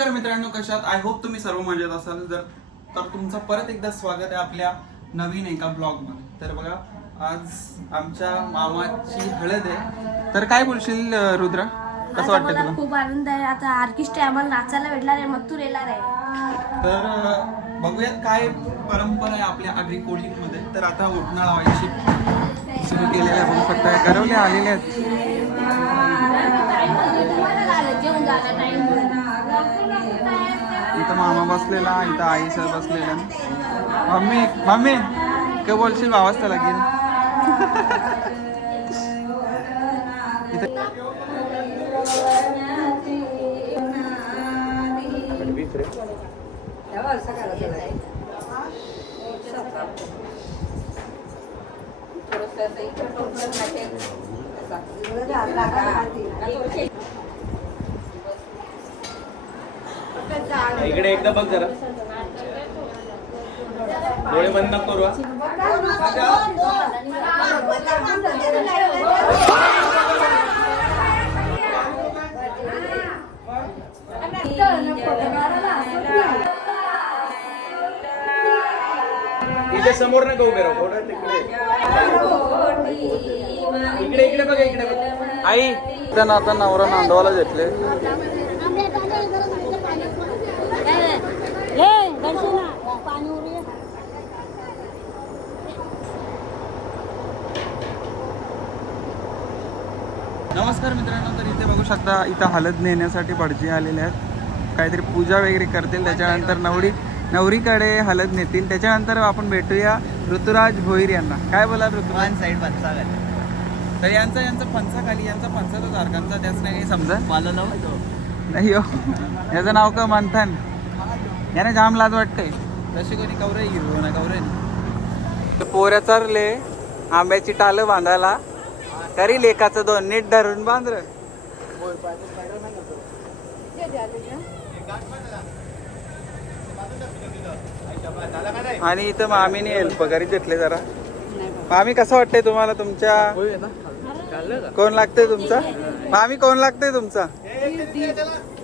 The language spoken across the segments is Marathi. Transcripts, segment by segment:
नमस्कार मित्रांनो, कशात? आय होप तुम्ही सर्व मजेत असाल. तर तुमचं परत एकदा स्वागत आहे आपल्या नवीन एका ब्लॉग मध्ये. तर बघा, आज आमच्या मामाची हळद आहे. तर काय बोलशील रुद्रा, कसं वाटतं तुला? खूप आनंद आहे. आता ऑर्केस्ट्रा आम्हाला नाचायला भेटणार आहे, मग तू येणार आहे. तर बघूयात काय परंपरा आहे आपल्या आगरी कोळीमध्ये. तर आता उठणं लावायची सुरू केलेलं आहे. बघू शकता गरवले आलेले आहेत. इथं मामा बसलेला, इथं आई सर बसलेला. मम्मी मम्मी काय बोलशील? भावाच त्याला लागेल. इकडे एकदा बघ जरा, डोळे बंद नको करू. इथे समोर नका उभे राहू, इकडे इकडे बघा, इकडे बघ. आई त्यांना आता नवरा नांदवाला घेतले. नमस्कार मित्रांनो, तर इथे बघू शकता, इथं हळद नेण्यासाठी भटजी आलेले आहेत. काहीतरी पूजा वगैरे करतील, त्याच्यानंतर नवरीकडे हळद नेतील. त्याच्यानंतर आपण भेटूया ऋतुराज भोईर यांना. काय बोला ऋतुराज? साईड पंचा तर यांचा पंचा खाली, यांचा पंचा तो झारखांचा, त्याच नाही काही समजा. मला नाव नाही हो, याचं नाव का मंथन. याने जाम लाज वाटते. तशी कोणी कवरे घेऊ ना, कवरे पोऱ्या चारले आंब्याची टालं बांधायला. तरी लेखाचं दोन नीट धरून बांधर. आणि इथं मामीने हेल्प वगैरे घेतले जरा. मामी कसं वाटतंय तुम्हाला? तुमच्या कोण लागतंय तुमचा? मामी कोण लागतंय तुमचा?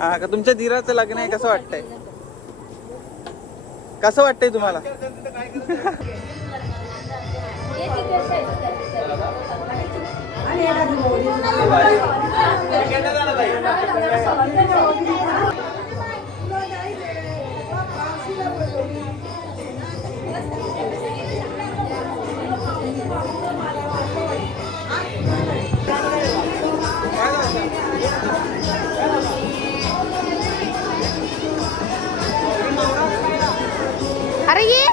हा का, तुमच्या धीराचं लग्न आहे. कसं वाटतंय? कसं वाटतंय तुम्हाला? अरे ये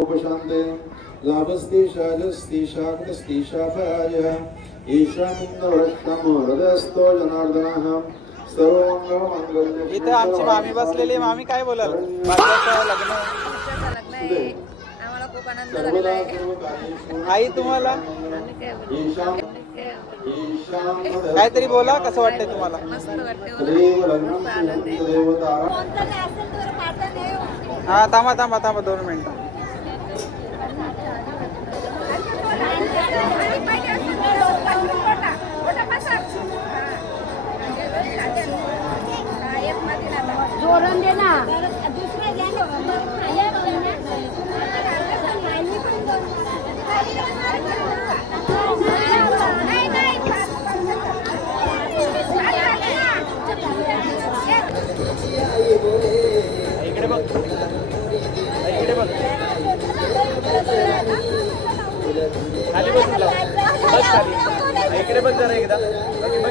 उपशांते लाभस्ति शाजस्ति शाक्तस्ति शापाय ईशानंदवृत्तम हृदयस्थो जनार्दनः सर्वमंगलमंगल्ये. इथे आमची मामी बसलेली. मामी काय बोलाल? बादशाचं लग्न आम्हाला खूप आनंद झाला. आई तुम्हाला काहीतरी बोला. कसं वाटतंय तुम्हाला? हा, थांबा 2 मिनिटं. जोरण दे ना. दुसरे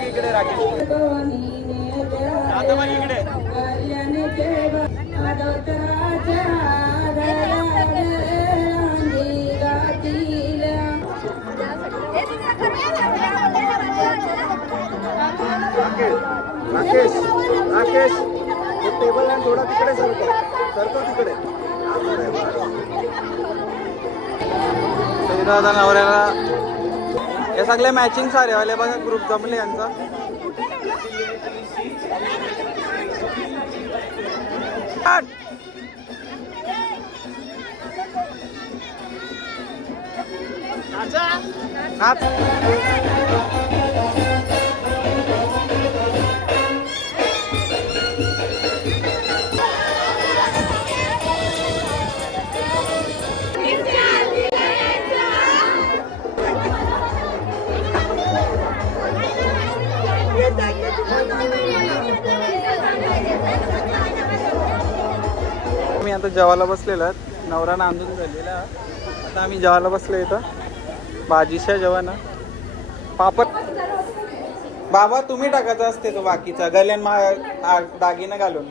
इकडे राकेश. आता बघ इकडे. राकेश राकेश टेबल आणि थोडा तिकडे सरतो तिकडे. दादा नवऱ्याला हे सगळे मॅचिंग सारे वाले बघा ग्रुप जमले यांचा. आम्ही आता जेवायला बसलेलो आहोत. नवरा नांदून झालेला. आता आम्ही जेवायला बसलो इथं. भाजीच्या जेवण पापड. बाबा तुम्ही टाकायचं असते तो बाकीचा गल्यान दागिनं घालून.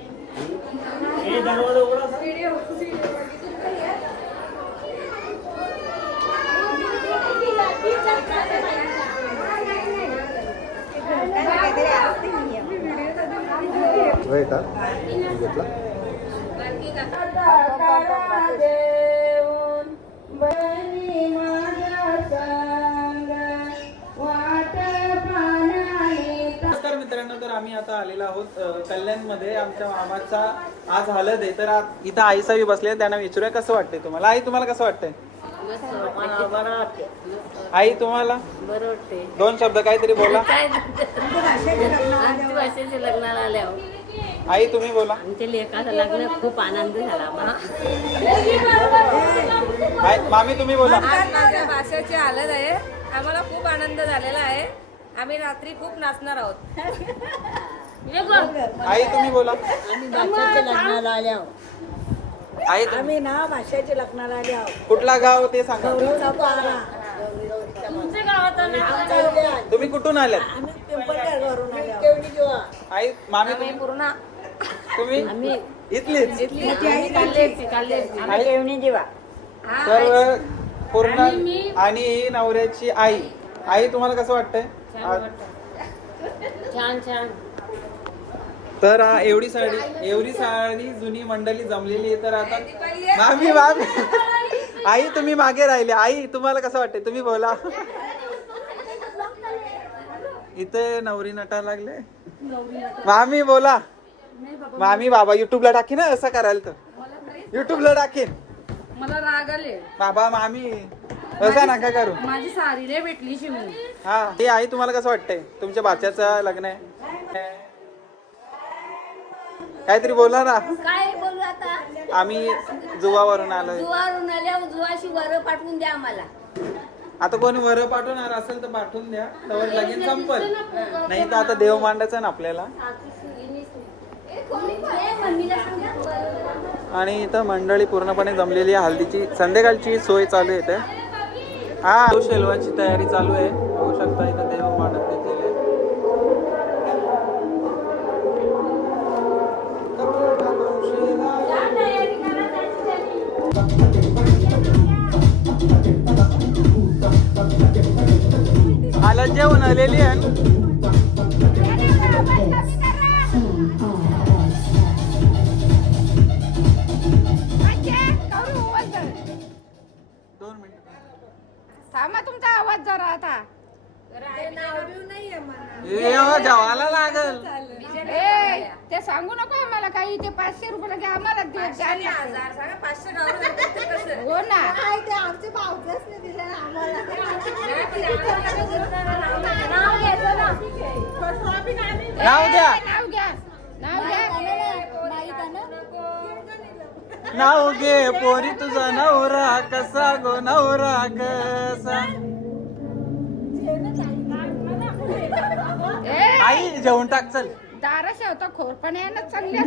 नमस्कार मित्रांनो, तर आम्ही आता आलेलो आहोत कल्याणमध्ये. आमच्या मामाचा आज हळद आहे. तर इथं आई सावी बसले. त्यांना विचारूया कसं वाटतंय तुम्हाला. आई तुम्हाला कसं वाटतंय. आई तुम्हाला बरं वाटते. दोन शब्द काहीतरी बोला. लग्नाला आल्यावर आई तुम्ही बोला. आमच्या लेकाचं लग्न खूप आनंद झाला आम्हाला. मामी तुम्ही बोला. आज माझ्या भाषेची हालत आहे. आम्हाला खूप आनंद झालेला आहे. आम्ही रात्री खूप नाचणार आहोत. आई तुम्ही बोला. आम्ही भाषेच्या लग्नाला आल्यावर आई आम्ही ना भाषेच्या लग्नाला आले आहोत. कुठला गाव ते सांगा. तुम्ही कुठून आल्यात. आम्ही पिंपळनेरवरून आले आहोत. आई मामी तुम्ही पूर्ण तुम्ही आम्ही इथलीच. जेव्हा तर पूर्ण आणि ही नवऱ्याची आई. आई तुम्हाला कसं वाटतंय. छान छान. तर एवढी सारी जुनी मंडळी जमलेली आहे. तर आता मामी आई तुम्ही मागे राहिले. आई तुम्हाला कसं वाटतंय तुम्ही बोला. इथे नवरी नटा लागले. मामी बोला. मामी बाबा युट्यूबला टाकीन असं करायला. तर युट्यूबला टाकीन. मला राग आले. बाबा मामी असं नका करू. माझी साडी रे भेटली शिवून. हा हे आई तुम्हाला कसं वाटतंय. तुमच्या बाच्याचं लग्न आहे. काहीतरी बोला ना. काय बोलू आता. आम्ही जुवावरून आलोय. जुवारून आल्यावर जुवाशी वर पाठवून द्या आम्हाला. आता कोणी वर पाठवणार असेल तर पाठवून द्या. तर लगीन संपल. नाही तर आता देव मांडायचं ना आपल्याला. आणि इथं मंडळी पूर्णपणे जमलेली आहे. हल्दीची संध्याकाळची सोय चालू आहे इथे. हा शेलवाची तयारी चालू आहे. होऊ शकता इथं देव मांडत देखील आहे. हालत जेवण आलेली आहे. 2 मिनिट थांबा तुमचा आवाज जरा आता. जेवायला लागल. ते सांगू नको आम्हाला काही. ते 500 रुपये घ्या आम्हाला. हो ना. नाव घ्या. नाव घ्या. नाव घ्या. नाव घे पोरी तुझा नवरा कसा गो नवरा कसा. आई जेवण टाक चल. दारा शेवता खोरपण्यानं चांगल्या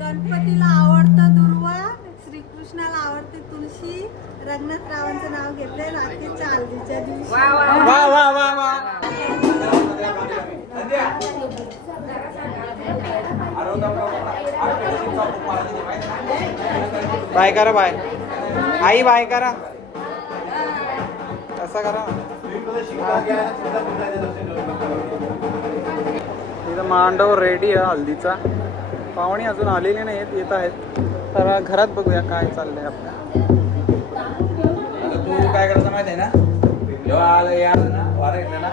गणपतीला आवडतं दुर्वा, श्रीकृष्णाला आवडते तुळशी, रंगनाथरावांचं नाव घेतलंय रात्रीच्या हल्दीच्या दिवशी. वा वा वा वा वा वा. बाय करा बाय. आई बाय करा. असं करा. इथं मांडव रेडी आहे हल्दीचा. पाहुणे अजून आलेले नाहीत, येत आहेत. तर घरात बघूया काय चाललंय आपल्या. तू काय करायचं माहिती आहे ना, जेव्हा आलं यायला ना वारा येतं ना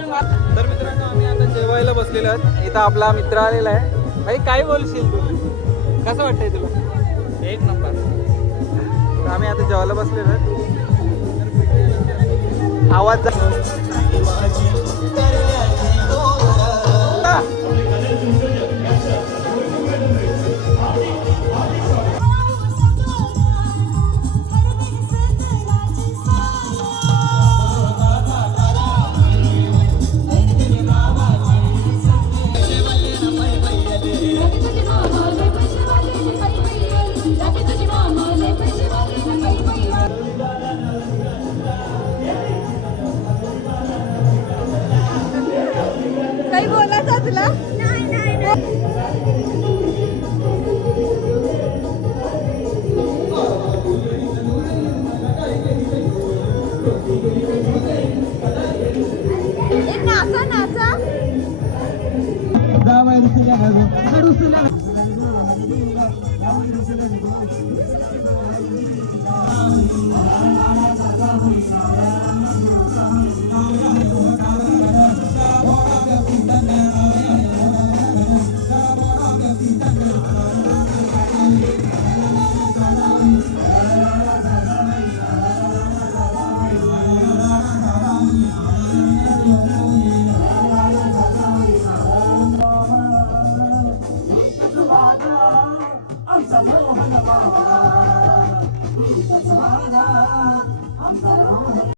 काय तर मित्रांनो आम्ही आता जेवायला बसलेलो आहोत. इथं आपला मित्र आलेला आहे. भाई काय बोलशील तू, कसं वाटतंय तुला? एक नंबर. तर आम्ही आता जेवायला बसलेलो आहोत. आवाज काही बोलायचं तुला? नाचा नाचा.